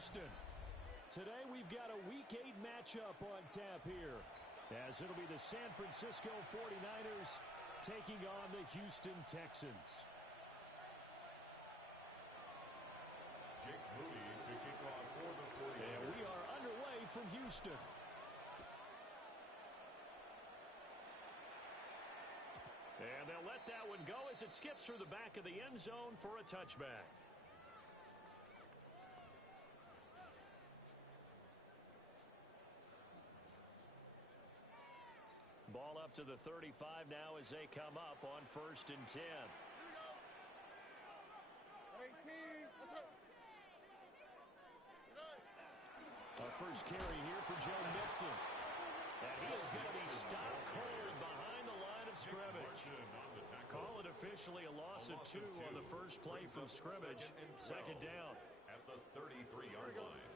Houston. Today we've got a Week 8 matchup on tap here, as it'll be the San Francisco 49ers taking on the Houston Texans. Jake Moody to kick off for the 49ers. And we are underway from Houston. And they'll let that one go as it skips through the back of the end zone for a touchback. Ball up to the 35 now as they come up on 1st and 10. 18. Our first carry here for Joe Mixon. And he is going to be stopped cold behind the line of scrimmage. Call it officially a loss of 2 on the first play from scrimmage. Second down. At the 33-yard line.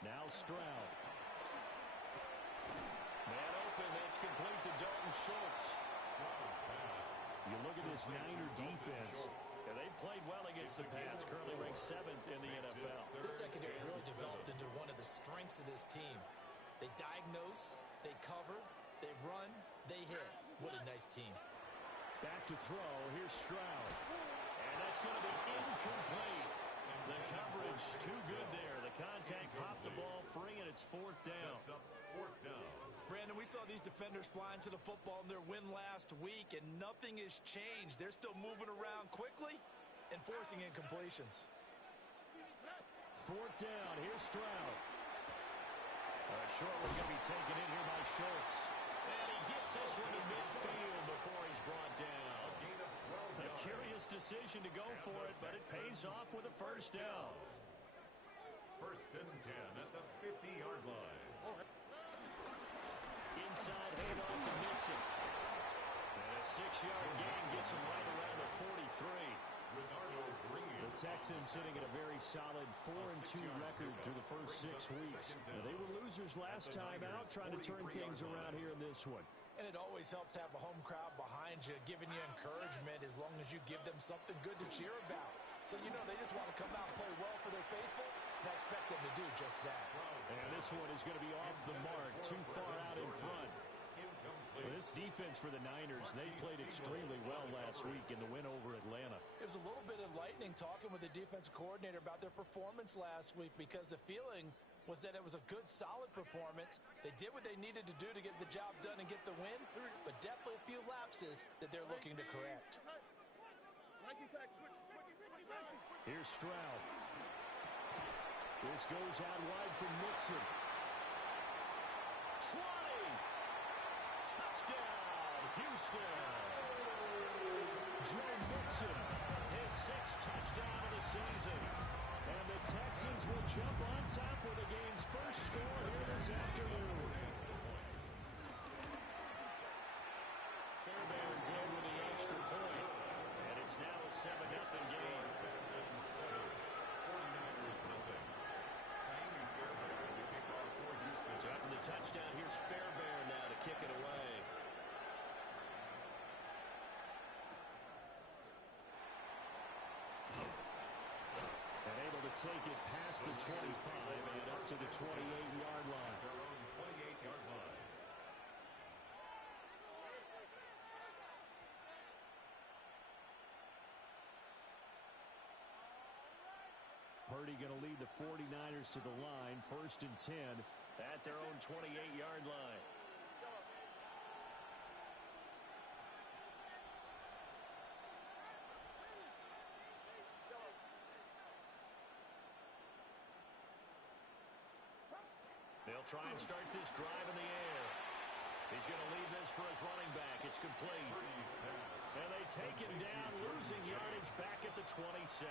Now Stroud. Man open, that's complete to Dalton Schultz. You look at this Niner defense. Yeah, they've played well against the pass, currently ranked 7th in the NFL. This secondary really developed into one of the strengths of this team. They diagnose, they cover, they run, they hit. What a nice team. Back to throw. Here's Stroud. And that's going to be incomplete. The coverage too good there. The contact popped the ball free, and it's 4th down. Brandon, we saw these defenders flying to the football in their win last week, and nothing has changed. They're still moving around quickly and forcing incompletions. 4th down. Here's Stroud. A short one going to be taken in here by Schultz. And he gets this one to midfield before he's brought down. A curious decision to go for it, but it pays off with a 1st down. 1st and 10 at the 50-yard line. Inside handoff to Mixon. And a 6-yard gain gets him right around the 43. The Texans sitting at a very solid 4-2 record through the first 6 weeks. Now, they were losers last time out, trying to turn things around here in this one. And it always helps to have a home crowd behind you, giving you encouragement as long as you give them something good to cheer about. So, you know, they just want to come out and play well for their faithful, and I expect them to do just that. And this one is going to be off the mark, too far out in front. Well, this defense for the Niners, they played extremely well last week in the win over Atlanta. It was a little bit enlightening talking with the defensive coordinator about their performance last week, because the feeling was that it was a good, solid performance. They did what they needed to do to get the job done and get the win, but definitely a few lapses that they're looking to correct. Here's Stroud. This goes out wide for Mixon. 20! Touchdown, Houston! Joe Mixon, his 6th touchdown of the season. And the Texans will jump on top with the game's first score here this afternoon. Fairbairn good with the extra point. And it's now a 7-0 game. 49ers nothing. Fairbairn to kick off for Houston. So after the touchdown, here's Fairbairn now to kick it away. And able to take it past the 25 and up to the 28-yard line. Their own 28-yard line. Purdy going to lead the 49ers to the line, 1st and 10 at their own 28-yard line. They'll try and start this drive in the air. He's going to leave this for his running back. It's complete. And they take him down, losing yardage back at the 27.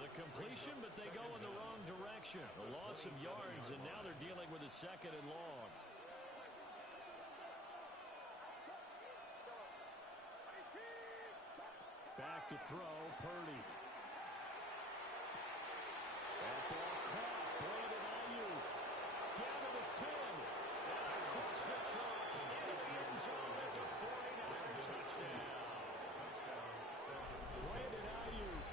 The completion, but they go in the wrong direction. A loss of yards, and now they're dealing with a 2nd and long. Back to throw, Purdy. That ball caught, Brandon Ayuk. Down to the 10. And across the chalk into the end zone. It's a 49er touchdown. Brandon Ayuk,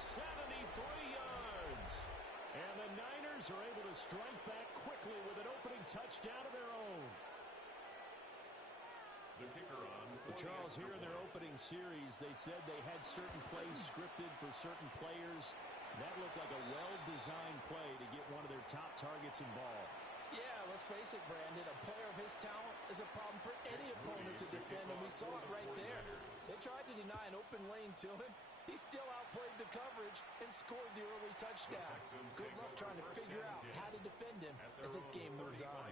73 yards. Cardinals are able to strike back quickly with an opening touchdown of their own. The kicker on. Charles, here in their opening series, they said they had certain plays scripted for certain players. That looked like a well-designed play to get one of their top targets involved. Yeah, let's face it, Brandon. A player of his talent is a problem for any opponent to defend, and we saw it right there. They tried to deny an open lane to him. He still outplayed the coverage and scored the early touchdown. Good luck trying to figure out how to defend him as this game moves on.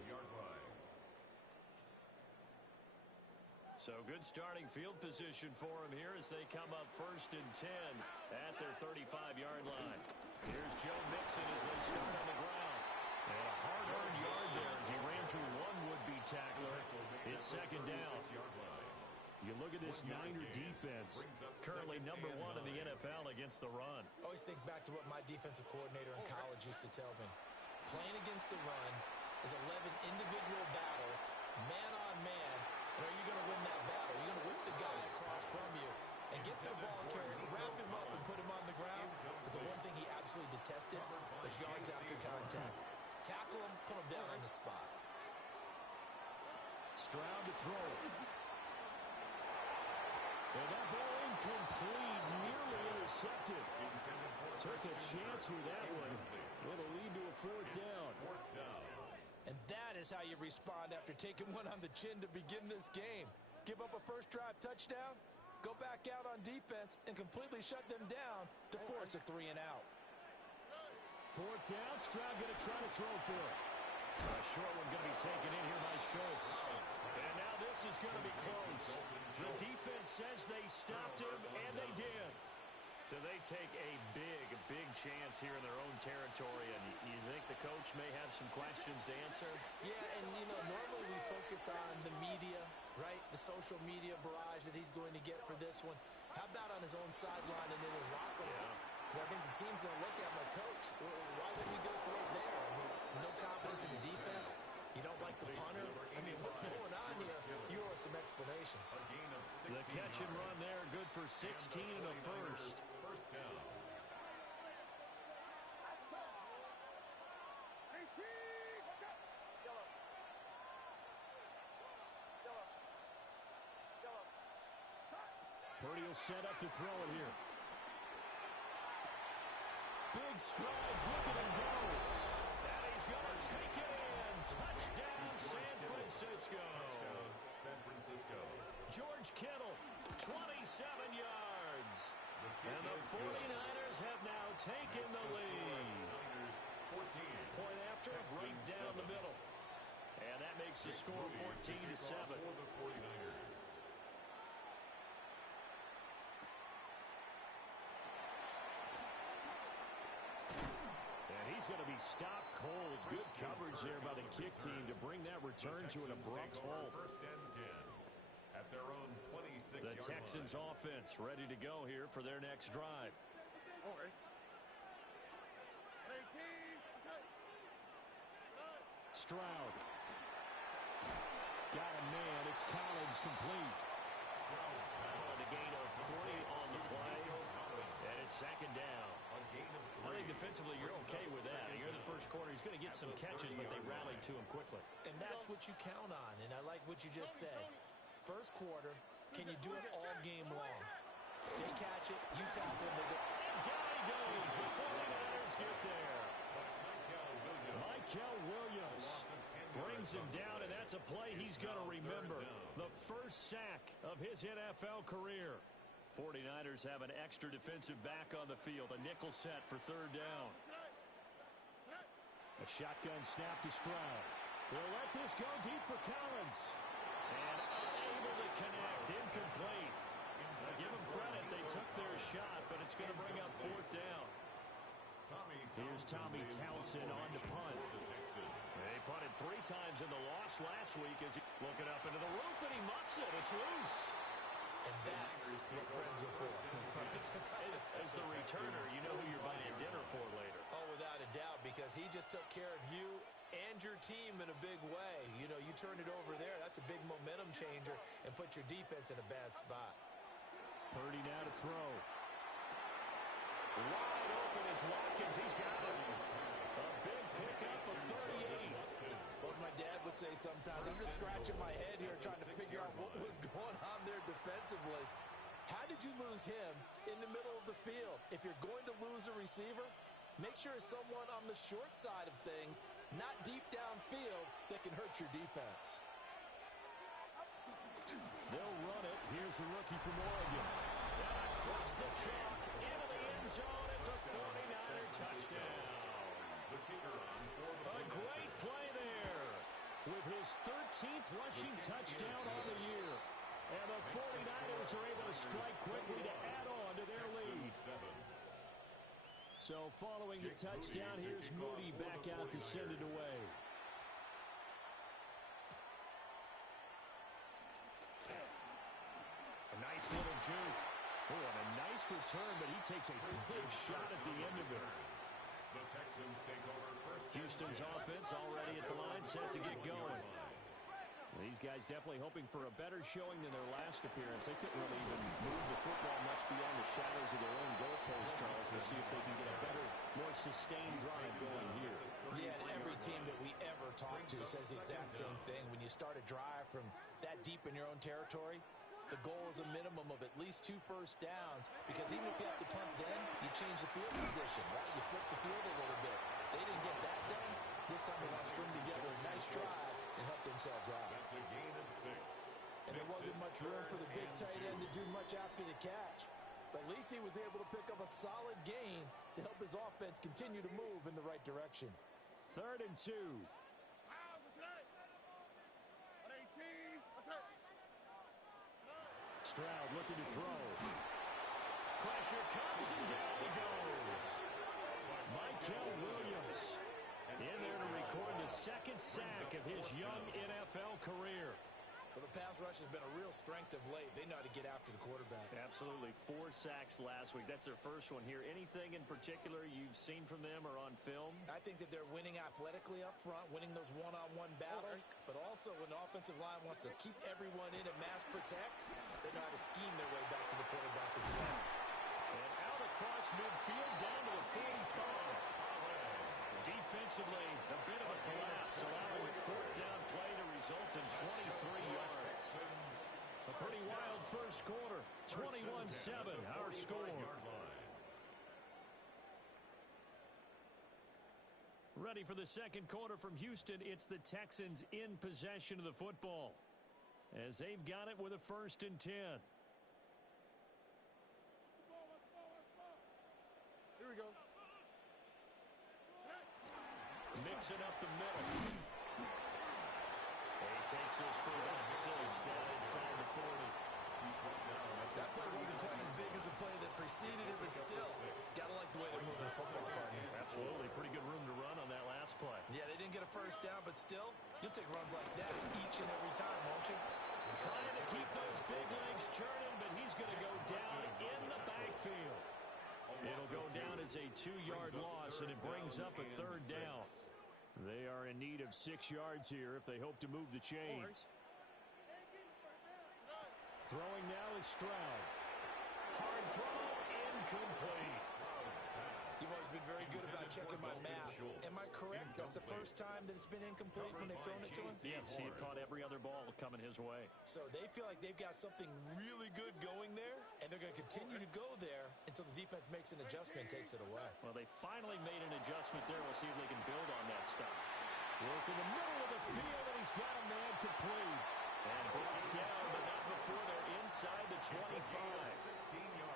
So good starting field position for him here as they come up 1st and 10 at their 35-yard line. Here's Joe Mixon as they start on the ground. And a hard-earned yard there as he ran through one would-be tackler. It's 2nd down. You look at this Niner defense, currently number 1 in the NFL against the run. Always think back to what my defensive coordinator in college used to tell me. Playing against the run is 11 individual battles, man on man. And are you going to win that battle? You're going to whip the guy across from you and get to the ball carrier, wrap him up, and put him on the ground. Because the one thing he absolutely detested was yards after contact. Tackle him, put him down on the spot. Stroud to throw. And that ball incomplete, nearly intercepted. Took a chance with that one. It'll lead to a 4th down. And that is how you respond after taking one on the chin to begin this game. Give up a first drive touchdown, go back out on defense, and completely shut them down to force a 3 and out. 4th down, Stroud going to try to throw for it. A short one going to be taken in here by Schultz. And now this is going to be close. The defense says they stopped him, and they did. So they take a big chance here in their own territory, and you think the coach may have some questions to answer? Yeah, and, normally we focus on the media, right? The social media barrage that he's going to get for this one. How about on his own sideline and in his locker room? Because I think the team's going to look at my coach. Why would we go for it there? I mean, no confidence in the defense. You don't like the punter? I mean, what's going on here? You owe us some explanations. The catch and run there, good for 16 and a first. First down. Purdy will set up to throw it here. Big strides, look at him go. And he's going to take it in. Touchdown, San Francisco. Touchdown, San Francisco. George Kittle, 27 yards. And the 49ers have now taken the lead. 14. Point after, right down the middle. And that makes the score 14-7. For the 49ers. And he's going to be stopped cold. Good coverage there by the kick team to bring that return to an abrupt halt. 1st and 10 at their own 26-yard line. The Texans offense ready to go here for their next drive. Stroud. Got a man. It's Collins complete. The gain of 3 on the play. And it's 2nd down. I think defensively you're okay with that. You're in the first quarter. He's going to get some catches, but they rallied to him quickly. And that's what you count on. And I like what you just said. First quarter, can you do it all game long? They catch it, you tackle them, they go. And down he goes. The 49ers get there. Mykel Williams brings him down, and that's a play he's going to remember. The first sack of his NFL career. 49ers have an extra defensive back on the field. A nickel set for 3rd down. A shotgun snap to Stroud. They'll let this go deep for Collins. And unable to connect. Incomplete. Now give them credit. They took their shot, but it's going to bring up 4th down. Here's Tommy Townsend on the punt. They punted 3 times in the loss last week as he looking up into the roof, and he muffs it. It's loose. And that's what friends are for. As the returner, you know who you're buying dinner for later. Oh, without a doubt, because he just took care of you and your team in a big way. You know, you turn it over there, that's a big momentum changer, and put your defense in a bad spot. Purdy now to throw. Wide open is Watkins. He's got it. A big pick say sometimes. I'm just scratching my head here trying to figure out what was going on there defensively. How did you lose him in the middle of the field? If you're going to lose a receiver, make sure it's someone on the short side of things, not deep downfield, that can hurt your defense. They'll run it. Here's the rookie from Oregon. And across the chalk, into the end zone. It's a 49er touchdown. The kicker on for the A great play there with his 13th rushing touchdown on the year. And the 49ers are able to strike quickly to add on to their lead. So following the touchdown, here's Moody back out to send it away. A nice little juke. Oh, and a nice return, but he takes a big shot at the end of it. The Texans take over first. Houston's offense already at the line, set to get going. These guys definitely hoping for a better showing than their last appearance. They couldn't really even move the football much beyond the shadows of their own goalpost, Charles. We'll see if they can get a better, more sustained drive going here. Yeah, and every team that we ever talk to says the exact same thing. When you start a drive from that deep in your own territory, the goal is a minimum of at least 2 first downs, because even if you have to punt then, you change the field position, right? You flip the field a little bit. They didn't get that done. This time they want to string together a nice drive and help themselves out. That's a gain of 6. And there wasn't much room for the big tight end to do much after the catch. But at least he was able to pick up a solid gain to help his offense continue to move in the right direction. 3rd and 2. Stroud looking to throw. Pressure comes and down he goes. Michael Williams in there to record the 2nd sack of his young NFL career. Well, the pass rush has been a real strength of late. They know how to get after the quarterback. Absolutely. 4 sacks last week. That's their first one here. Anything in particular you've seen from them or on film? I think that they're winning athletically up front, winning those one-on-one battles, but also when the offensive line wants to keep everyone in and mass protect, they know how to scheme their way back to the quarterback as well. And out across midfield, down to the 45. Defensively, a bit of a collapse, allowing a 4th down play to result in 23 yards. A pretty wild first quarter. 21-7, our score. Ready for the 2nd quarter from Houston. It's the Texans in possession of the football, as they've got it with a 1st and 10. Here we go. Mixing up the middle. He takes us for about 6 down inside the 40. That play wasn't quite as big as the play that preceded it, but still, gotta like the way they're moving the football, partner. Absolutely. Pretty good room to run on that last play. Yeah, they didn't get a 1st down, but still, you'll take runs like that each and every time, won't you? Trying to keep those big legs churning, but he's going to go down in the backfield. It'll go down as a 2-yard loss, and it brings up a 3rd down. They are in need of 6 yards here if they hope to move the chains. Throwing now is Stroud. Hard throw, incomplete. You've always been very good about checking my math. Am I correct? That's the first time that it's been incomplete when they've thrown it to him? Yes, he had caught every other ball coming his way. So they feel like they've got something really good going there, and they're going to continue to go there until the defense makes an adjustment and takes it away. Well, they finally made an adjustment there. We'll see if they can build on that stuff. Work in the middle of the field, and he's got a man complete. And brought down, but not before they're inside the 25.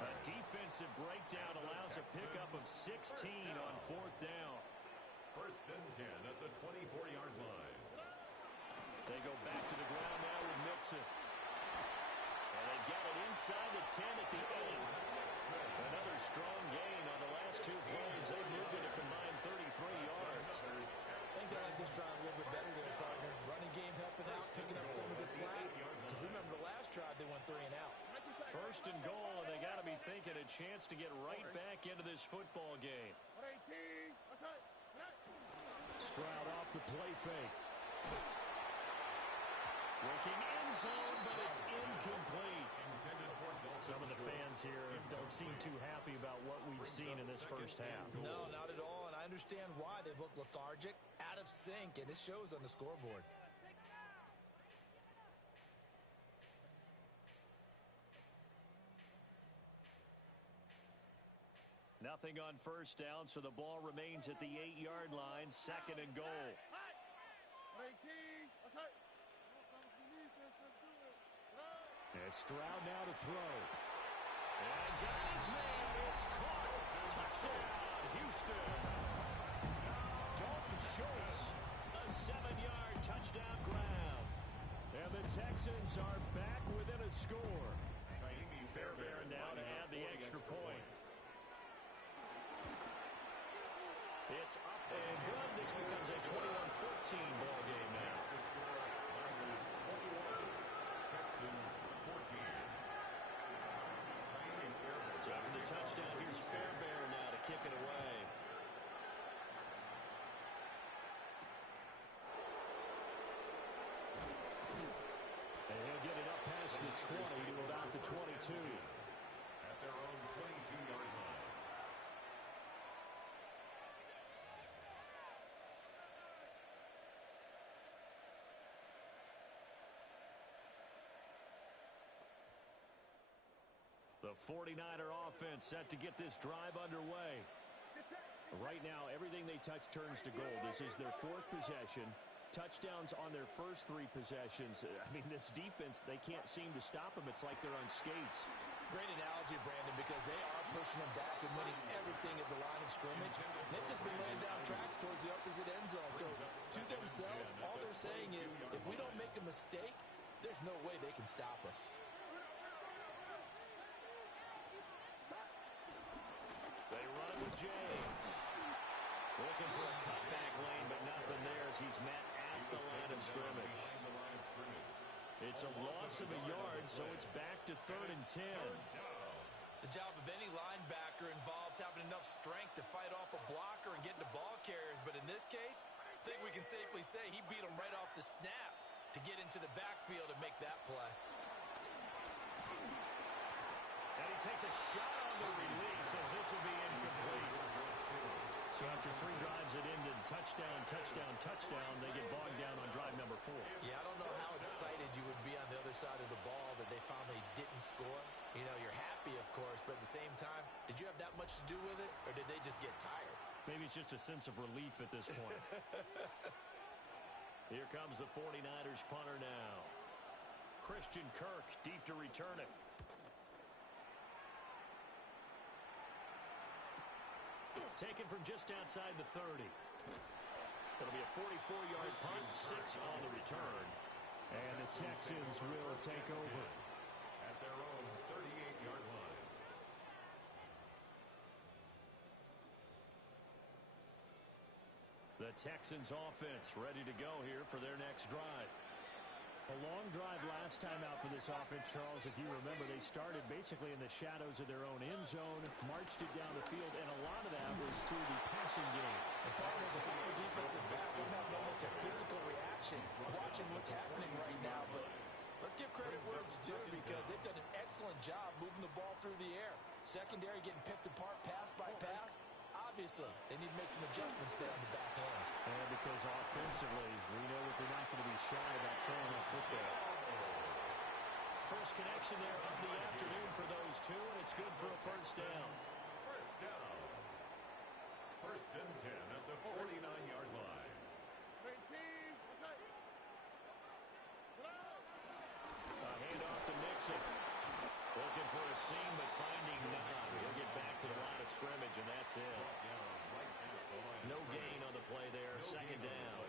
A defensive breakdown allows a pickup of 16 on 4th down. 1st and 10 at the 24-yard line. They go back to the ground now with Mixon. And they've got it inside the 10 at the 8. Another strong gain on the last 2 plays. They moved it a combined 33 yards. I think they like this drive a little bit better there, partner. Running game helping out, picking up some of the slack. Because remember, the last drive they went 3 and out. 1st and goal, and they got to be thinking a chance to get right back into this football game. Stroud off the play fake. Working end zone, but it's incomplete. Some of the fans here don't seem too happy about what we've seen in this first half. No, not at all, and I understand why. They've looked lethargic, out of sync, and it shows on the scoreboard. Nothing on first down, so the ball remains at the 8-yard line, second and goal. And Stroud now to throw. And got his man. It's caught. Touchdown, Houston. Dalton Schultz, a 7-yard touchdown grab. And the Texans are back within a score. Fairbairn now to add the extra point. It's up and good. This becomes a 21-14 ball game now. So after the touchdown, here's Fairbairn now to kick it away. And he'll get it up past the 20 to about the 22. At their own 22-yard line. The 49er offense set to get this drive underway. Right now, everything they touch turns to gold. This is their 4th possession. Touchdowns on their first 3 possessions. I mean, this defense, they can't seem to stop them. It's like they're on skates. Great analogy, Brandon, because they are pushing them back and winning everything at the line of scrimmage. They've just been laying down tracks towards the opposite end zone. So, to themselves, all they're saying is, if we don't make a mistake, there's no way they can stop us. They run it with James. Looking for a cutback lane, but nothing there as he's met at the line of scrimmage. It's a loss of a yard, so it's back to 3rd and 10. The job of any linebacker involves having enough strength to fight off a blocker and get into ball carriers, but in this case, I think we can safely say he beat him right off the snap to get into the backfield and make that play. And he takes a shot on the release as this will be incomplete. So after 3 drives that ended touchdown, touchdown, touchdown, they get bogged down on drive number 4. Yeah, I don't know how excited you would be on the other side of the ball that they found they didn't score. You know, you're happy, of course, but at the same time, did you have that much to do with it, or did they just get tired? Maybe it's just a sense of relief at this point. Here comes the 49ers punter now. Christian Kirk deep to return it. Taken from just outside the 30. It'll be a 44-yard punt, 6 on the return. And the Texans will take over. At their own 38-yard line. The Texans offense ready to go here for their next drive. A long drive last time out for this offense, Charles. If you remember, they started basically in the shadows of their own end zone, marched it down the field, and a lot of that was through the passing game. The problem is a former defensive back will have almost a physical reaction watching what's happening right now. But let's give credit where it's due because they've done an excellent job moving the ball through the air. Secondary getting picked apart pass by pass. Obviously, they need to make some adjustments there on the back end. And because offensively, we know that they're not going to be shy about throwing that football. First connection there of the afternoon for those two, and it's good for a first down. First down. 1st and 10 at the 49-yard line. A handoff to Nixon. Looking for a seam, but finding none. He'll get back to the line of scrimmage, and that's it. No gain on the play there. Second down.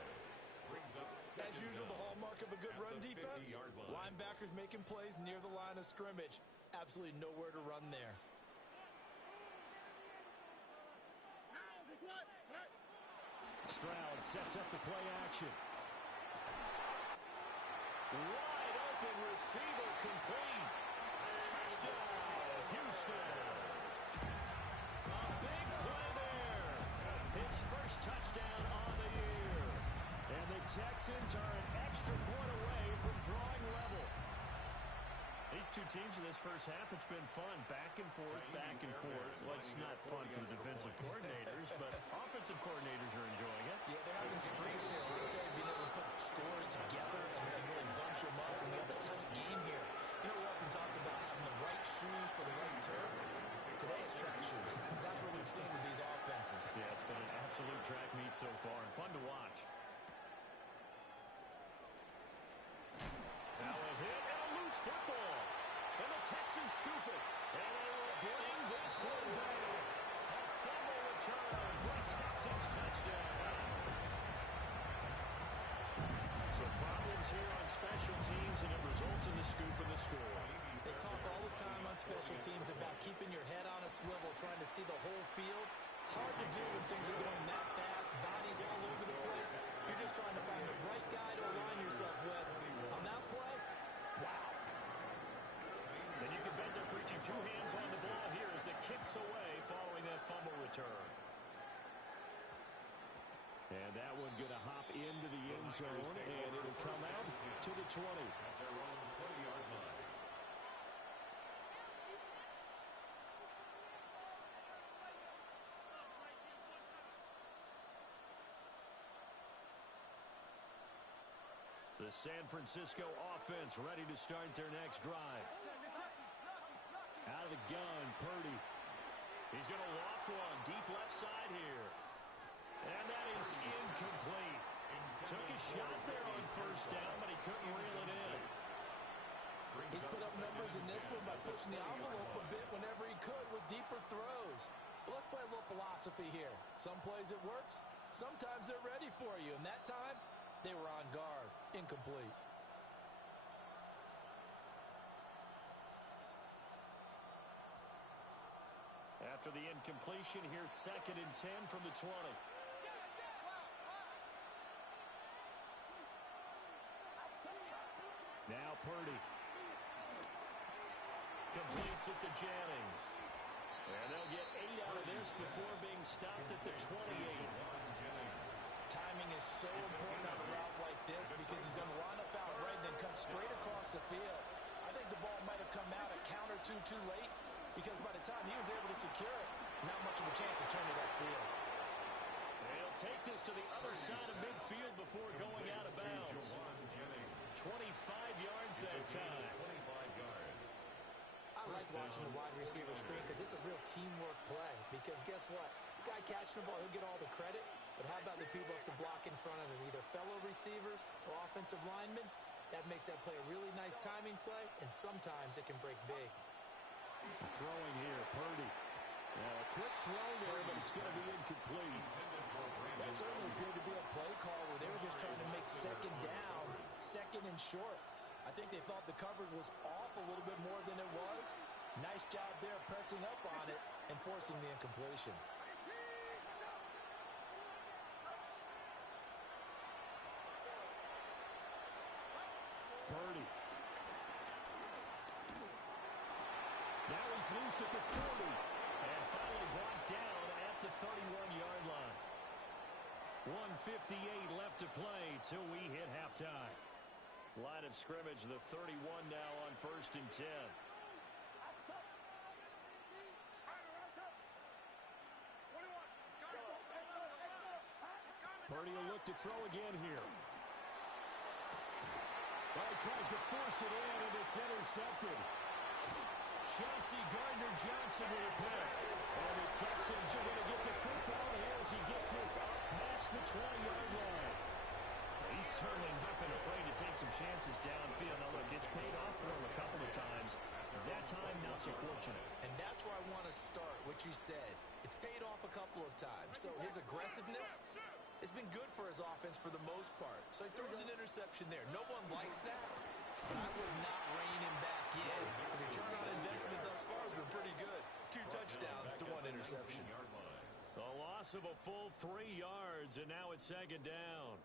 As usual, the hallmark of a good run defense, linebackers making plays near the line of scrimmage. Absolutely nowhere to run there. Stroud sets up the play action. Wide open receiver complete. Touchdown, Houston. A big play there. His first touchdown on the year. And the Texans are an extra point away from drawing level. These two teams in this first half, it's been fun. Back and forth, back and forth. Well, it's not fun for the defensive coordinators, but offensive coordinators are enjoying it. Yeah, they're having streaks here. They've been able to put scores together and really bunch them up, and we have a tight game here. You know, we often talk about having the right shoes for the right turf. Today it's track shoes. That's what we we've seen with these offenses. Yeah, it's been an absolute track meet so far and fun to watch. Now a hit and a loose football. And the Texans scoop it. And they will bring this one back. A fumble return for a Texans touchdown. So problems here on special teams, and it results in the scoop and the score. They talk all the time on special teams about keeping your head on a swivel, trying to see the whole field. Hard to do when things are going that fast, bodies all over the place. You're just trying to find the right guy to align yourself with. On that play, wow. And you can bet they're preaching two hands on the ball here as the kick's away following that fumble return. And that one going to hop into the end zone, and it'll come out to the 20. At their own 20-yard line. The San Francisco offense ready to start their next drive. Out of the gun, Purdy. He's going to loft one deep left side here. And that is incomplete. Took a shot there on first down, but he couldn't reel it in. He's put up numbers in this one by pushing the envelope a bit whenever he could with deeper throws. But let's play a little philosophy here. Some plays it works. Sometimes they're ready for you. And that time, they were on guard. Incomplete. After the incompletion, here's 2nd and 10 from the 20. Now Purdy. Completes it to Jennings. And they'll get 8 out of this before being stopped at the 28. Timing is so important on a route like this because he's going to line up out right and then cut straight across the field. I think the ball might have come out a count or two too late because by the time he was able to secure it, not much of a chance to turn it upfield. They'll take this to the other side of midfield before going out of bounds. 25 yards that time. 25 yards. I like watching the wide receiver screen because it's a real teamwork play. Because guess what? The guy catching the ball, he'll get all the credit. But how about the people who have to block in front of him, either fellow receivers or offensive linemen? That makes that play a really nice timing play, and sometimes it can break big. Throwing here, Purdy. A quick throw there, but it's going to be incomplete. That certainly appeared to be a play call where they were just trying to make second down, second and short. I think they thought the coverage was off a little bit more than it was. Nice job there pressing up on it and forcing the incompletion. Purdy. Now he's loose at the 40. And finally brought down at the 31-yard line. 1:58 left to play till we hit halftime. Line of scrimmage, the 31 now on 1st and 10. Purdy will look to throw again here. Well, he tries to force it in, and it's intercepted. Chauncey Gardner-Johnson with a pick. And the Texans are going to get the football here as he gets this up past the 20-yard line. He's certainly not been afraid to take some chances downfield. Now, look, it's paid off for him a couple of times. That time, not so fortunate. And that's where I want to start, what you said. It's paid off a couple of times. So his aggressiveness has been good for his offense for the most part. So he throws an interception there. No one likes that, but I would not rein him back in. The return on investment thus far has been pretty good. 2 touchdowns to 1 interception. A loss of a full 3 yards, and now it's 2nd down.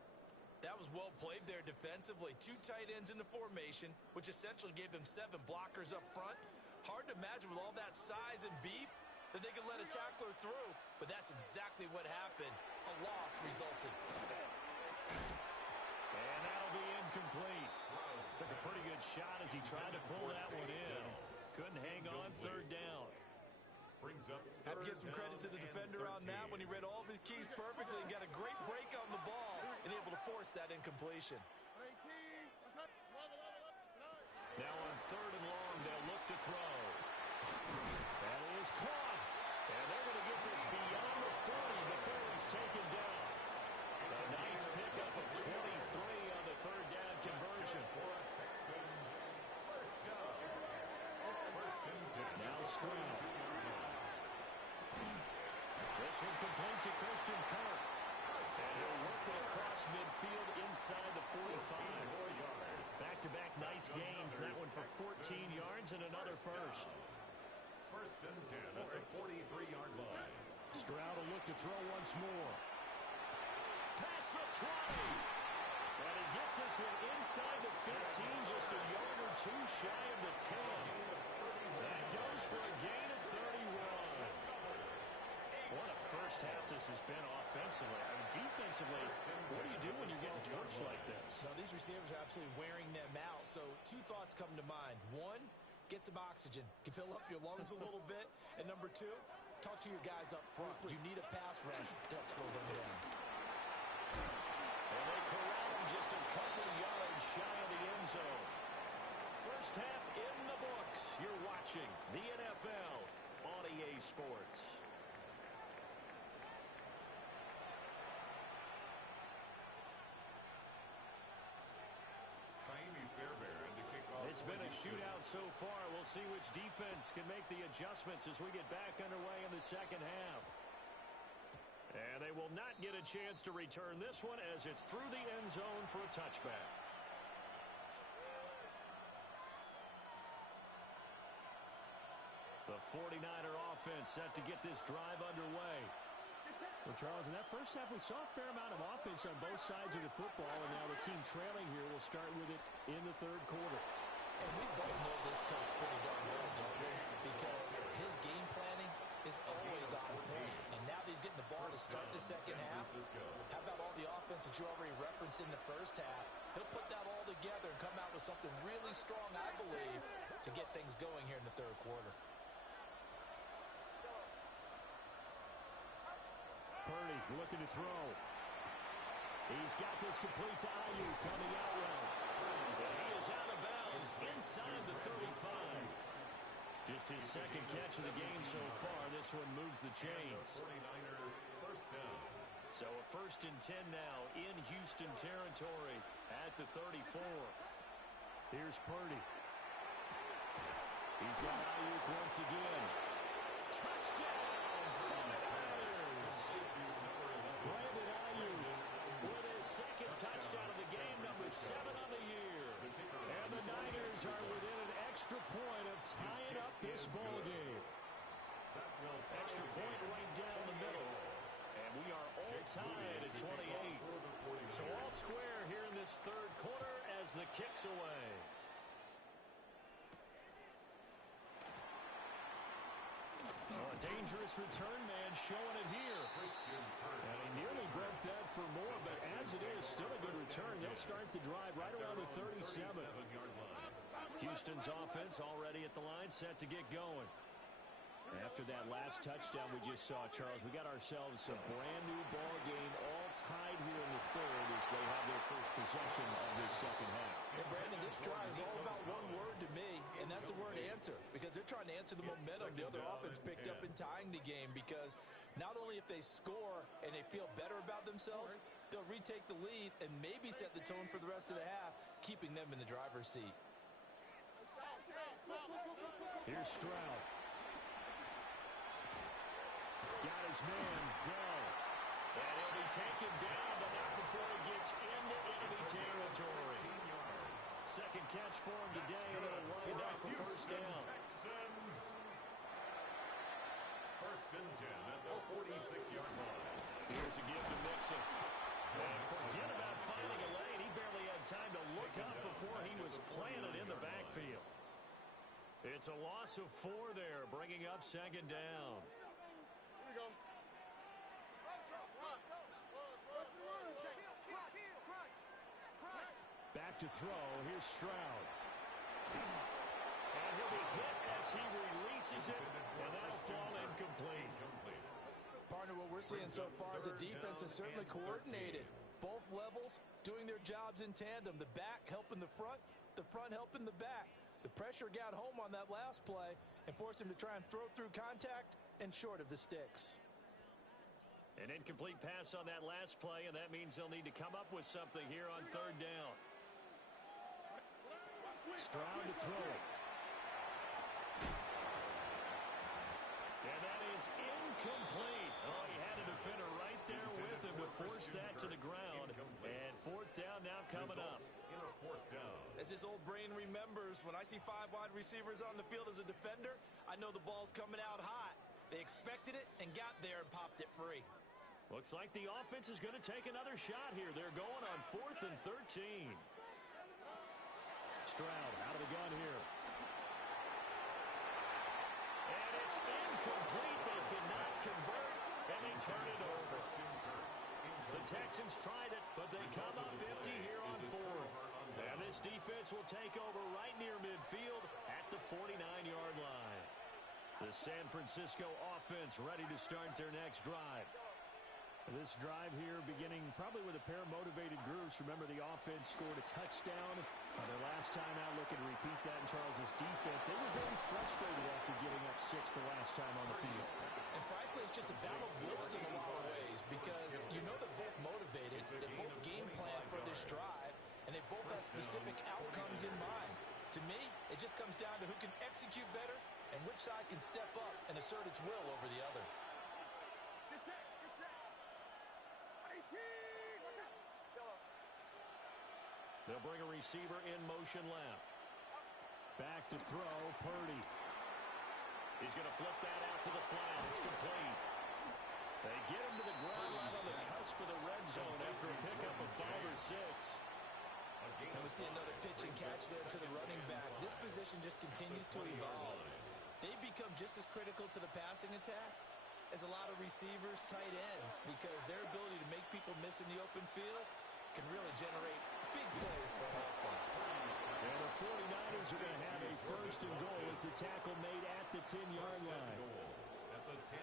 That was well played there defensively. 2 tight ends in the formation, which essentially gave them 7 blockers up front. Hard to imagine with all that size and beef that they could let a tackler through, but that's exactly what happened. A loss resulted. And that'll be incomplete. Took a pretty good shot as he tried to pull that one in. Couldn't hang on, 3rd down. Brings up Have to give some credit to the defender on that when he read all of his keys perfectly and got a great break on the ball and able to force that incompletion. Now on 3rd and long, they'll look to throw. That is caught. And they're going to get this is beyond the 40 before he's taken down. A nice pickup of 23 on the third down conversion. Texans, first down. First and 10. Now Stroud. This one complete to Christian Kirk. And he'll work it across midfield inside the 45. Back-to-back nice gains. That one for 14 yards and another first. First and 10 at the 43-yard line. Stroud will look to throw once more. Past the 20. And he gets this one inside the 15, just a yard or two shy of the 10. That goes for a gain of 31. What a first half this has been offensively. I mean, defensively, what do you do when you're getting torched like this? Now, these receivers are absolutely wearing them out. So two thoughts come to mind. One, get some oxygen. You can fill up your lungs a little bit. And number two, talk to your guys up front. You need a pass rush to help slow them down. And they corral him just a couple yards shy of the end zone. First half in the books. You're watching the NFL on EA Sports. It's been a shootout so far. We'll see which defense can make the adjustments as we get back underway in the second half. And they will not get a chance to return this one as it's through the end zone for a touchback. The 49er offense set to get this drive underway. Well, Charles, in that first half, we saw a fair amount of offense on both sides of the football, and now the team trailing here will start with it in the third quarter. And we both know this coach pretty darn well, don't we? Because his game planning is always on point. And now that he's getting the ball to start the second half, how about all the offense that you already referenced in the first half? He'll put that all together and come out with something really strong, I believe, to get things going here in the third quarter. Purdy looking to throw. He's got this complete to Ayuk coming out well. And he is out of bounds inside the 35. Just his second catch of the game so far. This one moves the chains. 49er first down. So a first and 10 now in Houston territory at the 34. Here's Purdy. He's got Ayuk once again. Touchdown! Brandon Ayuk with his second touchdown of the game, number 7 on the year. And the Niners are within an extra point of tying up this ball game. Extra point right down the middle. And we are all tied at 28. So all square here in this third quarter as the kick's away. Oh, a dangerous return man showing it here. And he nearly broke that for more, but as it is, still a good return. They'll start the drive right around the 37. Houston's offense already at the line, set to get going. After that last touchdown we just saw, Charles, we got ourselves a brand new ball game, all tied here in the third as they have their first possession of this second half. And Brandon, this drive is all about one word to me, and that's the word answer. Because they're trying to answer the momentum the other offense picked up in tying the game. Because not only if they score and they feel better about themselves, they'll retake the lead and maybe set the tone for the rest of the half, keeping them in the driver's seat. Here's Stroud. Got his man, Dell. And he'll be taken down, but not before he gets into enemy territory. Second catch for him today, and it'll wind up a first down. Texans. First and 10 at the 46-yard line. Here's a give to Mixon. And forget about finding a lane. He barely had time to look up before he was planted in the backfield. It's a loss of 4 there, bringing up second down. Back to throw. Here's Stroud. And he'll be hit as he releases it, and that'll fall incomplete. Partner, what we're seeing so far is the defense is certainly coordinated. Both levels doing their jobs in tandem. The back helping the front helping the back. The pressure got home on that last play and forced him to try and throw through contact and short of the sticks. An incomplete pass on that last play, and that means they'll need to come up with something here on third down. Stroud to throw it. And that is incomplete. Oh, he had a defender right there with him to force that to the ground. And fourth down now coming up. In a fourth down. As his old brain remembers, when I see 5 wide receivers on the field as a defender, I know the ball's coming out hot. They expected it and got there and popped it free. Looks like the offense is going to take another shot here. They're going on 4th and 13. Stroud out of the gun here. And it's incomplete. They cannot convert, and they turn it over. The Texans tried it, but they come up empty here on 4th. And this defense will take over right near midfield at the 49-yard line. The San Francisco offense ready to start their next drive. This drive here beginning probably with a pair of motivated groups. Remember, the offense scored a touchdown their last time out. Looking to repeat that in Charles' defense. They were very frustrated after giving up 6 the last time on the field. And frankly, it's just a battle of wills in a lot of ways because you know they're both motivated. They both game plan for this drive, and they both have specific outcomes in mind. To me, it just comes down to who can execute better and which side can step up and assert its will over the other. They'll bring a receiver in motion left. Back to throw, Purdy. He's going to flip that out to the flat. It's complete. They get him to the ground right on the cusp of the red zone after a pickup of 5 or 6. And we see another pitch and catch there to the running back. This position just continues to evolve. They become just as critical to the passing attack as a lot of receivers, tight ends, because their ability to make people miss in the open field can really generate big plays for an offense. And the 49ers are going to have a first and goal. It's a tackle made at the 10-yard line.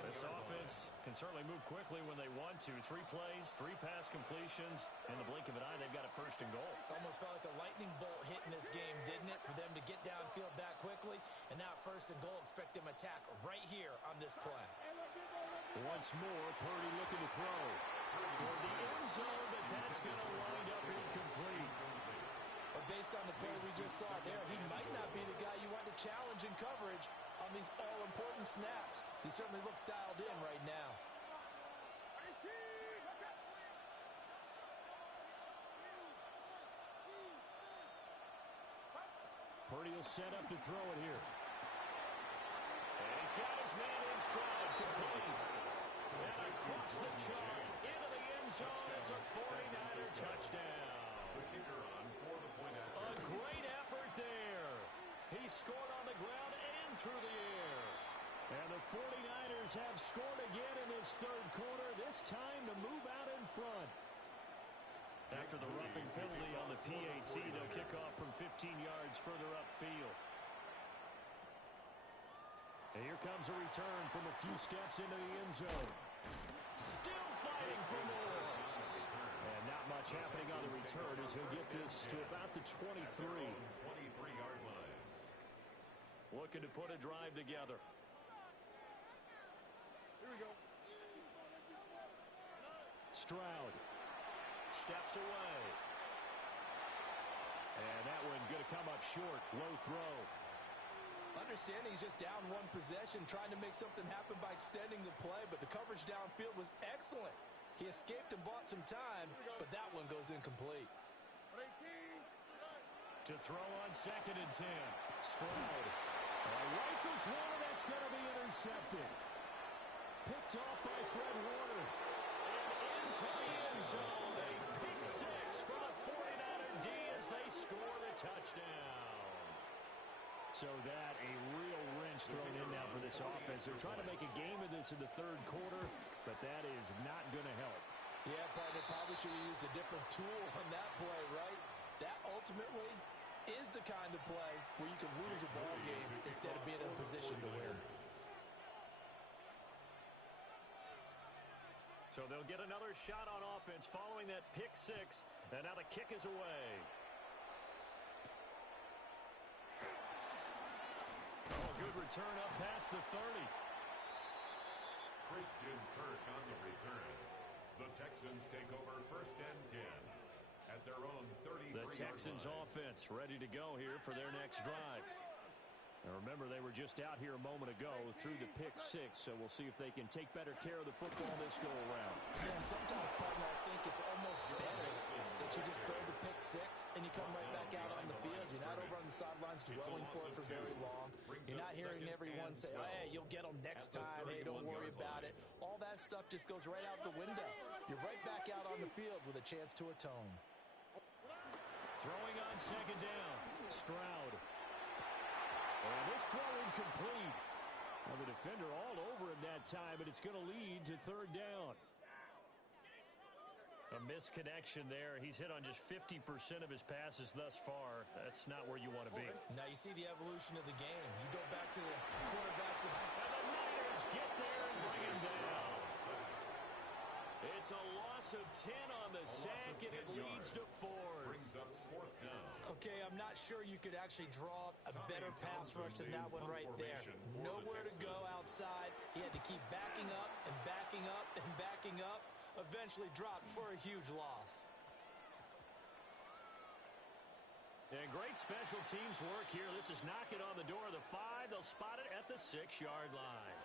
This offense can certainly move quickly when they want to. 3 plays, 3 pass completions. In the blink of an eye, they've got a first and goal. Almost felt like a lightning bolt hit in this game, didn't it? For them to get downfield that quickly. And now first and goal, expect them to attack right here on this play. Once more, Purdy looking to throw. Toward the end zone, but that's going to wind up incomplete. But based on the play we just saw there, he might not be the guy you want to challenge in coverage on these all-important snaps. He certainly looks dialed in right now. Purdy will set up to throw it here. And he's got his man in stride, complete. And across the chalk, into the end zone, it's a 49er touchdown. A great effort there. He scored on the ground and through the air. And the 49ers have scored again in this third quarter, this time to move out in front. After the roughing penalty on the PAT, they'll kick off from 15 yards further upfield. And here comes a return from a few steps into the end zone. Still fighting for more. And not much happening on the return as he'll get this to about the 23. 23-yard line. Looking to put a drive together. Here we go. Stroud Steps away. And that one going to come up short. Low throw. Understanding he's just down 1 possession, trying to make something happen by extending the play, but the coverage downfield was excellent. He escaped and bought some time, but that one goes incomplete. To throw on 2nd and 10. Stroud. Rifles one, that's going to be intercepted. Picked off by Fred Warner. And into the end zone. A pick 6 for the 49er D as they score the touchdown. So that a real wrench thrown in now for this offense. They're trying to make a game of this in the third quarter, but that is not going to help. Yeah, they probably should have used a different tool on that play, right? That ultimately is the kind of play where you can lose a ball game instead of being in a position to win. So they'll get another shot on offense following that pick 6, and now the kick is away. Oh, good return up past the 30. Christian Kirk on the return. The Texans take over 1st and 10 at their own 33-yard line. The Texans offense ready to go here for their next drive. Now remember, they were just out here a moment ago through the pick 6, so we'll see if they can take better care of the football this go around. Yeah, and sometimes, partner, I think it's almost better that you just throw the pick 6 and you come right back out on the field. You're not over on the sidelines dwelling for it for very long. You're not hearing everyone say, hey, you'll get them next time. Hey, don't worry about it. All that stuff just goes right out the window. You're right back out on the field with a chance to atone. Throwing on 2nd down. Stroud. And this throw incomplete. Well, the defender all over him that time, and it's going to lead to 3rd down. A misconnection there. He's hit on just 50% of his passes thus far. That's not where you want to be. Now you see the evolution of the game. You go back to the quarterbacks. And the Niners get there and bring him down. It's a loss of 10 on the sack, and it leads to 4. Brings up 4th down. Okay, I'm not sure you could actually draw a better pass rush than that one right there. Nowhere to go outside. He had to keep backing up and backing up and backing up. Eventually dropped for a huge loss. And great special teams work here. This is knocking on the door of the 5. They'll spot it at the 6-yard line.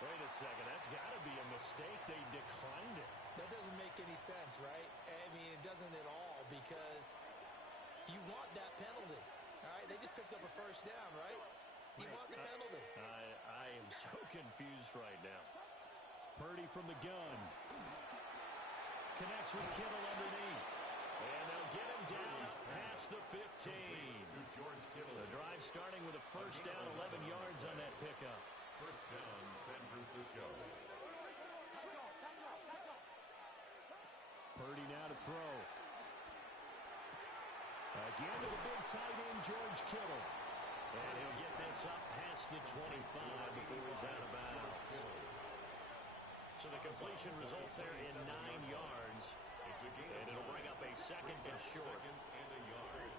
Wait a second. That's got to be a mistake. They declined it. That doesn't make any sense, right? I mean, it doesn't at all, because you want that penalty. All right, they just picked up a 1st down, right? You want the penalty. I am so confused right now. Purdy from the gun. Connects with Kittle underneath. And they'll get him down past the 15. To George Kittle. The drive starting with a 1st down, 11 yards on that pickup. 1st down, San Francisco. Purdy now to throw. Again to the big tight end, George Kittle. And he'll get this up past the 25 before he's out of bounds. So the completion results there in 9 yards. And it'll bring up a 2nd and short. 2nd and a yard.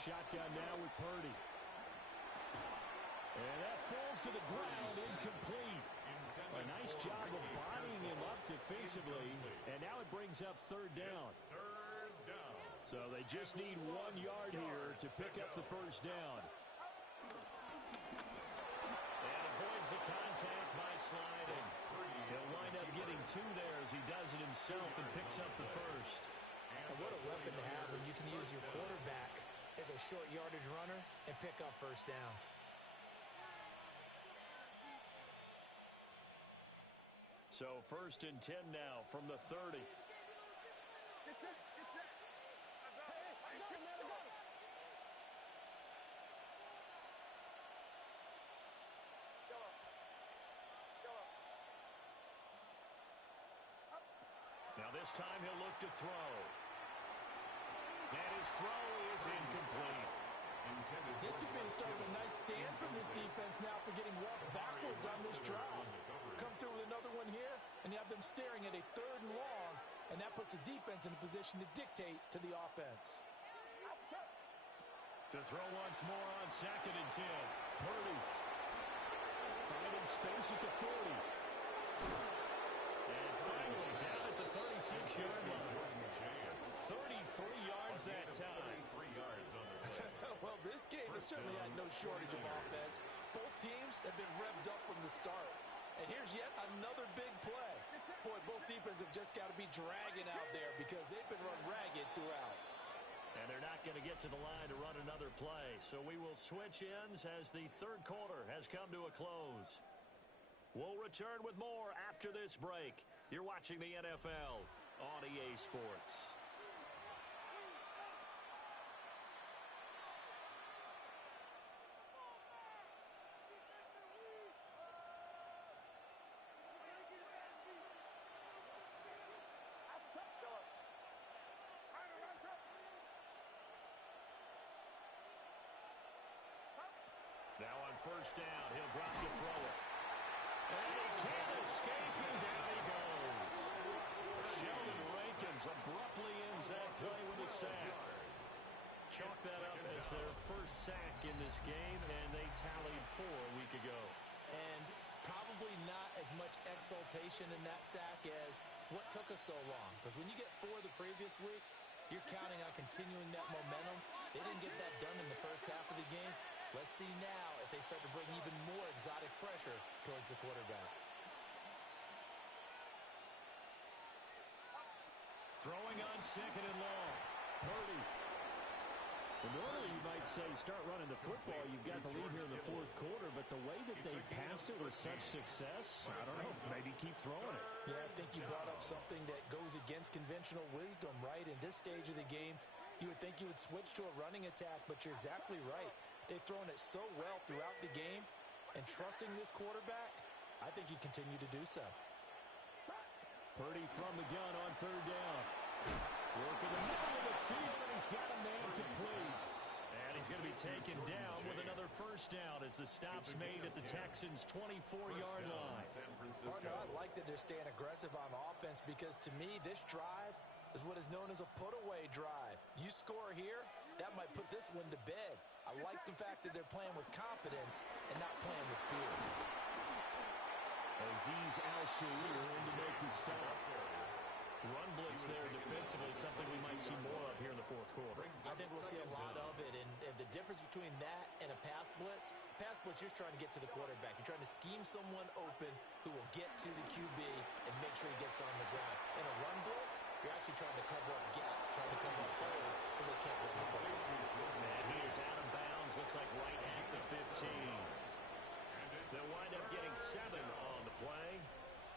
Shotgun now with Purdy. And that falls to the ground, incomplete. A nice job of bodying him up defensively. And now it brings up 3rd down. 3rd down. So they just need 1 yard here to pick up the 1st down. And avoids the contact by sliding. He'll wind up getting 2 there as he does it himself and picks up the 1st. And what a weapon to have when you can use your quarterback as a short yardage runner and pick up 1st downs. So 1st and 10 now from the 30. Now this time he'll look to throw. And his throw is incomplete. This could be the start of a nice stand from this defense now for getting walked backwards on this drive. Come through with another one here, and you have them staring at a 3rd and long, and that puts the defense in a position to dictate to the offense. To throw once more on 2nd and 10. Purdy finding space at the 40. And finally down at the 36-yard line. 33 yards that time. 3 yards on the play. Well, this game has certainly had no shortage of offense. Both teams have been revved up from the start. And here's yet another big play. Boy, both defenses have just got to be dragging out there because they've been run ragged throughout. And they're not going to get to the line to run another play. So we will switch ends as the 3rd quarter has come to a close. We'll return with more after this break. You're watching the NFL on EA Sports. Now on 1st down, he'll drop to throw it. And he can't escape, and down he goes. Sheldon Rankins abruptly ends that play with a sack. chalk that up as their first sack in this game, and they tallied 4 a week ago. And probably not as much exultation in that sack as what took us so long. Because when you get 4 the previous week, you're counting on continuing that momentum. They didn't get that done in the first half of the game. Let's see now if they start to bring even more exotic pressure towards the quarterback. Throwing on 2nd and long. Purdy. Well, normally you might say start running the football. You've got the lead here in the 4th quarter, but the way that they passed it with such success, I don't know, maybe keep throwing it. Yeah, I think you brought up something that goes against conventional wisdom, right? In this stage of the game, you would think you would switch to a running attack, but you're exactly right. They've thrown it so well throughout the game, and trusting this quarterback, I think you continue to do so. Purdy from the gun on 3rd down. Working the middle of the field, and he's got a man complete. And he's going to be taken down with another first down as the stop's made at the Texans' 24-yard line. Partner, I like that they're staying aggressive on offense because, to me, this drive is what is known as a put-away drive. You score here, that might put this one to bed. I like the fact that they're playing with confidence and not playing with fear. Azeez Al-Shaair in to make the stop. Run blitz there defensively, something we might see more of here in the 4th quarter. I think we'll see a lot of it, and the difference between that and a pass blitz, you're trying to get to the quarterback. You're trying to scheme someone open who will get to the QB and make sure he gets on the ground. In a run blitz, you're actually trying to cover up gaps, trying to cover up holes so they can't run the football. And he is out of bounds, looks like right at the 15. They'll wind up getting 7 on the play,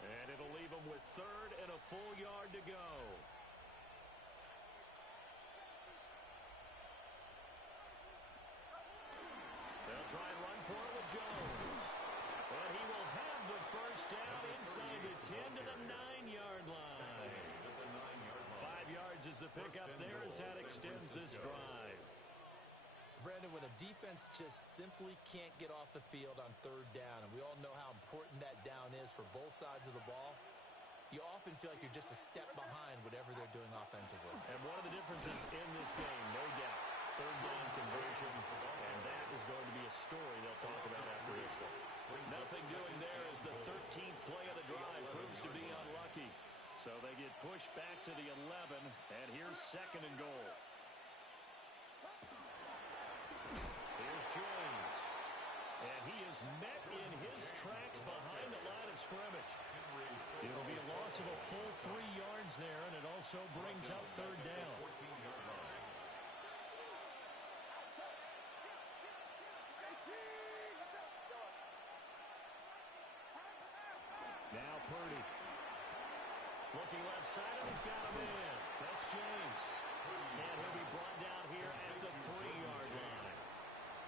and it'll leave them with 3rd and a full yard to go. They'll try and run for it with Jones. But he will have the first down inside the 10 to the 9-yard line. 5 yards is the pickup there as that extends this drive. Brandon, when a defense just simply can't get off the field on 3rd down, and we all know how important that down is for both sides of the ball, you often feel like you're just a step behind whatever they're doing offensively. And one of the differences in this game, no doubt, 3rd down conversion, and that is going to be a story they'll talk about after this one. Nothing doing there as the 13th play of the drive proves to be unlucky. So they get pushed back to the 11, and here's 2nd and goal. Here's James. And he is met in his tracks behind the line of scrimmage. It'll be a loss of a full 3 yards there, and it also brings up 3rd down. Now Purdy. Looking left side, and he's got him in. That's James. And he'll be brought down here at the 3-yard line.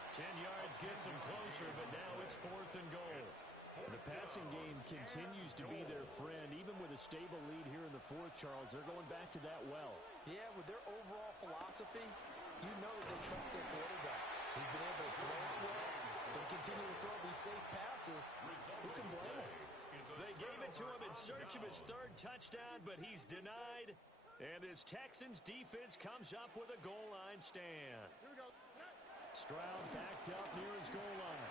10 yards gets him closer, but now it's 4th and goal. The passing game continues to be their friend. Even with a stable lead here in the 4th, Charles, they're going back to that well. Yeah, with their overall philosophy, you know that they trust their quarterback. He's been able to throw it well. They continue to throw these safe passes. Who can blame him? They gave it to him in search of his 3rd touchdown, but he's denied. And this Texans defense comes up with a goal line stand. Stroud backed up near his goal line.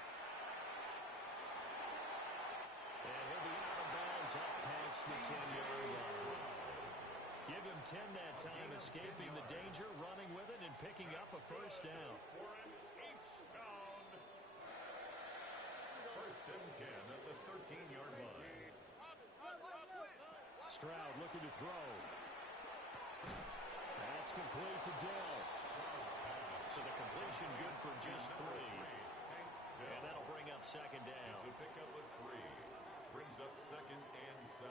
And he'll be out of bounds up past the 10-yard line. Give him 10 that time, escaping the danger, running with it, and picking up a first down. First and 10 at the 13-yard line. Stroud looking to throw. That's complete to Dell. So the completion good for just 3. And that'll bring up 2nd down. It's a pickup of 3. Brings up 2nd and 7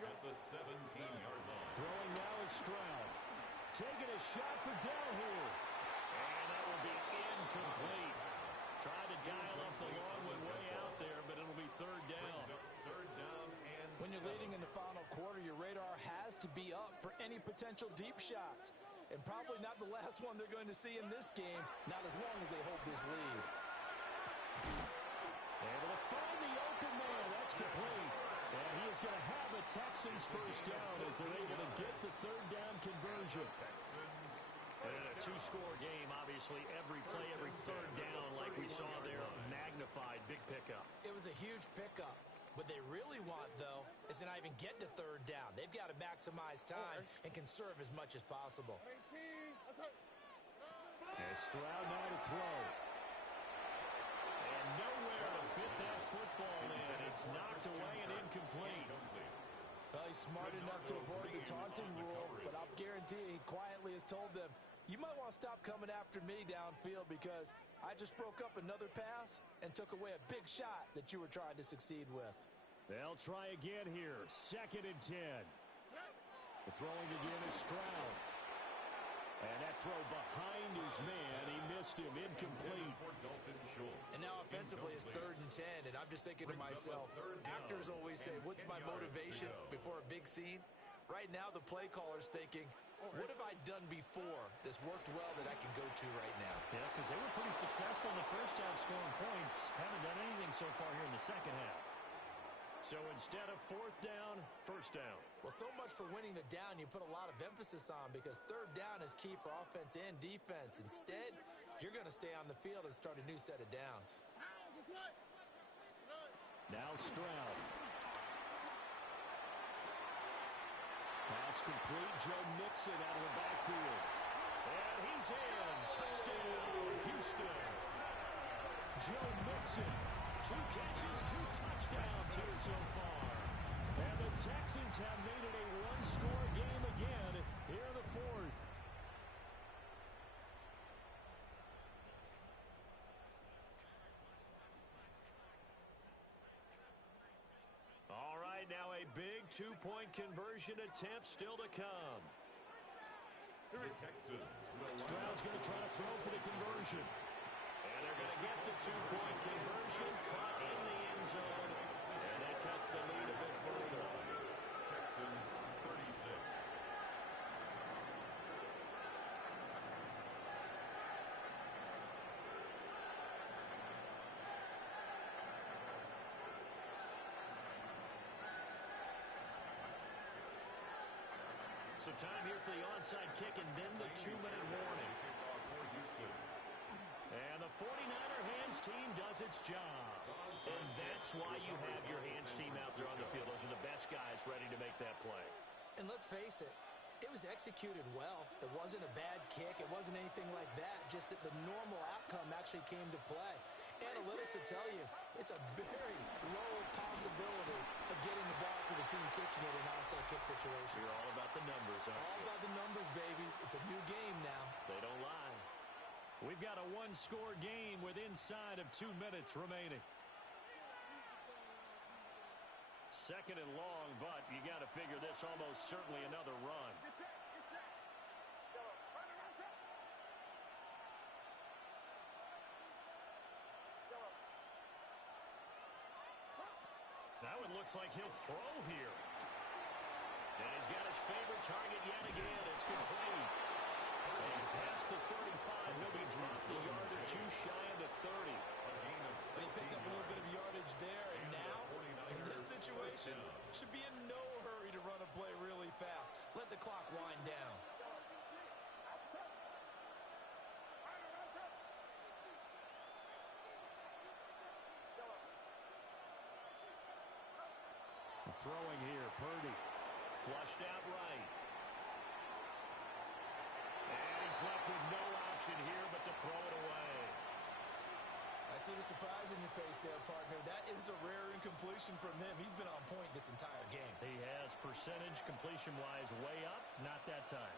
at the 17-yard line. Throwing now is Stroud. Taking a shot for Dell here. And that will be incomplete. Tried to dial up the long one way out there, but it'll be 3rd down. 3rd down and When you're leading in the final quarter, your radar has to be up for any potential deep shots. And probably not the last one they're going to see in this game, not as long as they hold this lead. Able to find the open man. That's complete. And he is going to have a Texans first down as they're able to get the 3rd down conversion. Texans And in a two-score game, obviously, every play, every third down, like we saw there, magnified, big pickup. It was a huge pickup. What they really want, though, is to not even get to third down. They've got to maximize time and conserve as much as possible. And Stroud now to throw. And nowhere to fit that football in. It's knocked away and incomplete. Well, he's smart enough to avoid the taunting rule, but I'll guarantee he quietly has told them, you might want to stop coming after me downfield because I just broke up another pass and took away a big shot that you were trying to succeed with. They'll try again here. 2nd and 10. The throwing again is Stroud. And that throw behind his man. He missed him. Incomplete. And now offensively it's 3rd and 10. And I'm just thinking to myself, actors always say, what's my motivation before a big scene? Right now the play caller's thinking, what have I done before that's worked well that I can go to right now? Yeah, because they were pretty successful in the first half scoring points. Haven't done anything so far here in the second half. So instead of 4th down, 1st down. Well, so much for winning the down you put a lot of emphasis on because 3rd down is key for offense and defense. Instead, you're going to stay on the field and start a new set of downs. Now Stroud. Pass complete. Joe Mixon out of the backfield. And he's in. Touchdown, Houston. Joe Mixon. 2 catches, 2 touchdowns here so far. And the Texans have made it a one-score game again here in the 4th. All right, now a big 2-point conversion attempt still to come. The Texans will Stroud's going to try to throw for the conversion. And they're going to get the 2-point conversion, caught in the end zone, and that cuts the lead a bit further. Texans 36. So time here for the onside kick and then the 2-minute warning. And the 49er hands team does its job. And that's why you have your hands team out there on the field. Those are the best guys ready to make that play. And let's face it, it was executed well. It wasn't a bad kick. It wasn't anything like that. Just that the normal outcome actually came to play. Analytics will tell you it's a very low possibility of getting the ball for the team kicking it in an onside kick situation. You're all about the numbers, aren't All you? about the numbers, baby. It's a new game now. They don't lie. We've got a one-score game with inside of 2 minutes remaining. 2nd and long, but you got to figure this almost certainly another run. Now it looks like he'll throw here. And he's got his favorite target yet again. It's complete. And past the 35, he'll be dropped a yard or 2 shy of the 30. They picked up a little bit of yardage there, and now, in this situation, should be in no hurry to run a play really fast. Let the clock wind down. Throwing here, Purdy. Flushed out right. And he's left with no option here but to throw it away. I see the surprise in your face there, partner. That is a rare incompletion from him. He's been on point this entire game. He has percentage completion-wise way up, not that time.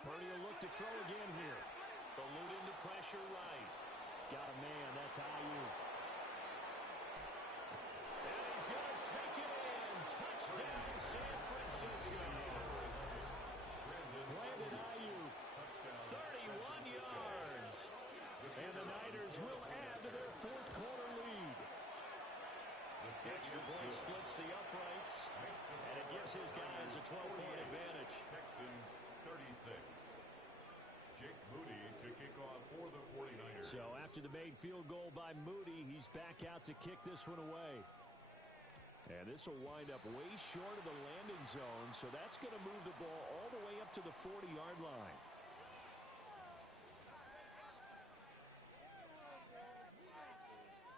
Purdy will look to throw again here. Eluding the pressure right. Got a man, that's Ayuk. And he's going to take it in. Touchdown, San Francisco. Brandon Ayuk. 31 yards. And the Niners will add to their fourth quarter lead. Extra point splits the uprights, and it gives his guys a 12-point advantage. Texans 36. Jake Moody to kick off for the 49ers. So after the made field goal by Moody, he's back out to kick this one away. And this will wind up way short of the landing zone, so that's going to move the ball all the way up to the 40-yard line.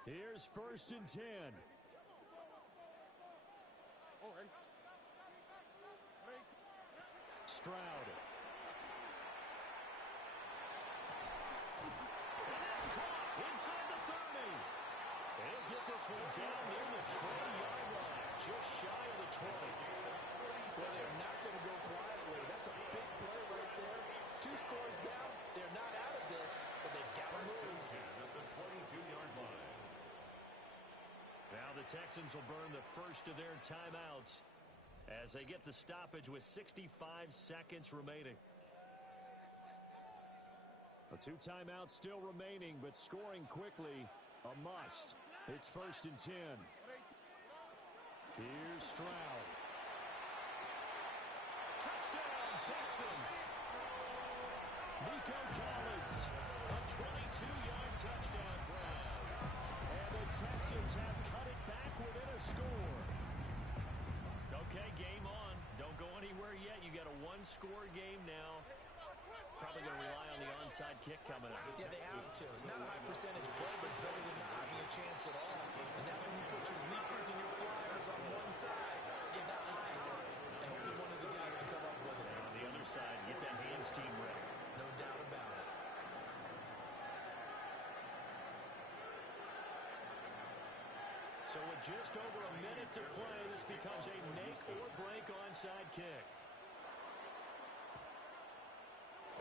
Here's 1st and 10. Stroud. And that's caught inside the 30. They'll get this one down near the 20-yard line, just shy of the 20. Well, they're not going to go quietly. That's a big play right there. 2 scores down. They're not out of this, but they've got to move. At the 22-yard line. Now the Texans will burn the first of their timeouts as they get the stoppage with 65 seconds remaining. 2 timeouts still remaining, but scoring quickly, a must. It's 1st and 10. Here's Stroud. Touchdown, Texans! Nico Collins. A 22-yard touchdown grab. And the Texans have cut it back within a score. Okay, game on. Don't go anywhere yet. You got a 1-score game now. Probably going to rely on the onside kick coming up. Yeah, they have to. It's not a high percentage play, but it's better than not having a chance at all. And that's when you put your leapers and your flyers on one side, get that high, and hope that one of the guys can come up with it. And on the other side, get that hands team ready. No doubt about it. So with just over a minute to play, this becomes a make or break onside kick.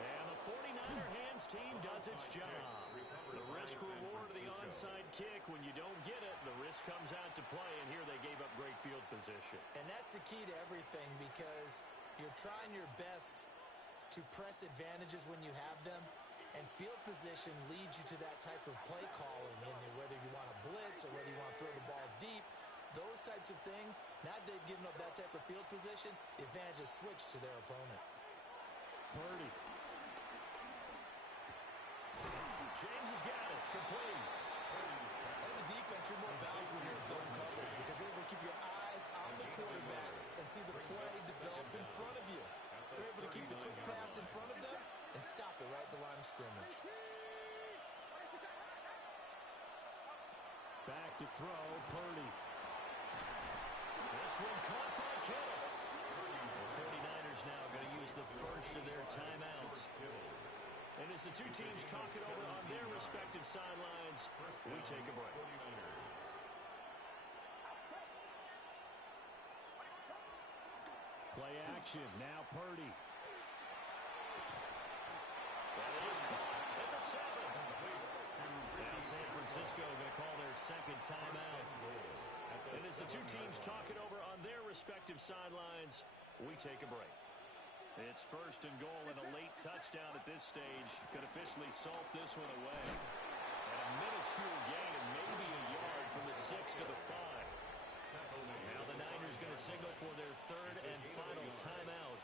And the 49er hands team does its job. The risk reward of the onside kick. When you don't get it, the risk comes out to play, and here they gave up great field position. And that's the key to everything, because you're trying your best to press advantages when you have them, and field position leads you to that type of play calling, and whether you want to blitz or whether you want to throw the ball deep, those types of things. Now that they've given up that type of field position, the advantage is switched to their opponent. Purdy. James has got it. Complete. As a defense, you're more balanced when you're in zone coverage because you're able to keep your eyes on the quarterback and see the play develop in front of you. You're able to keep the quick pass in front of them and stop it right at the line of scrimmage. Back to throw, Purdy. This one caught by Kittle. The 49ers now going to use the first of their timeouts. And as the 2 teams talk it over on their respective sidelines, we take a break. Play action, now Purdy. That is caught at the 7. Now San Francisco going to call their second timeout. And as the 2 teams talk it over on their respective sidelines, we take a break. It's 1st and goal, and a late touchdown at this stage could officially salt this one away. And a minuscule gain of maybe a yard from the 6 to the 5. Now the Niners going to signal for their 3rd and final timeout.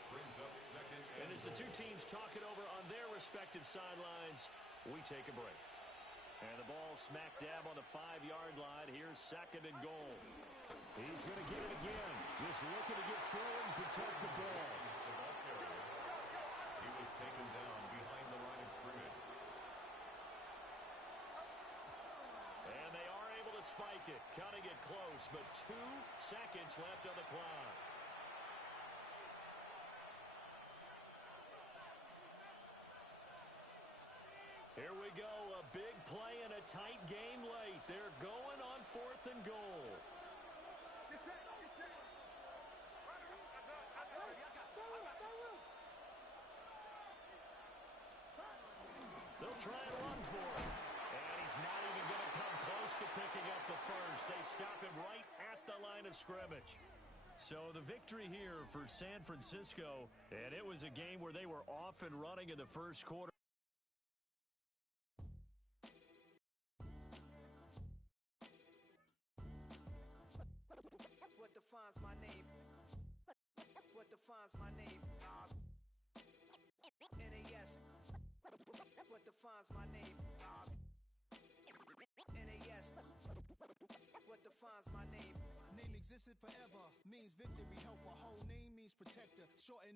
And as the 2 teams talk it over on their respective sidelines, we take a break. And the ball smack dab on the 5-yard line. Here's 2nd and goal. He's going to get it again. Just looking to get forward and protect the ball. He was taken down behind the line of scrimmage. And they are able to spike it, cutting it close, but 2 seconds left on the clock. Here we go, a big play and a tight game late. They're going on 4th and goal. They'll try and run for it. And he's not even going to come close to picking up the first. They stop him right at the line of scrimmage. So the victory here for San Francisco, and it was a game where they were off and running in the first quarter. What defines my name? What defines my name? NAS. defines my name. Name existed forever, means victory, helper. Whole name means protector. Short and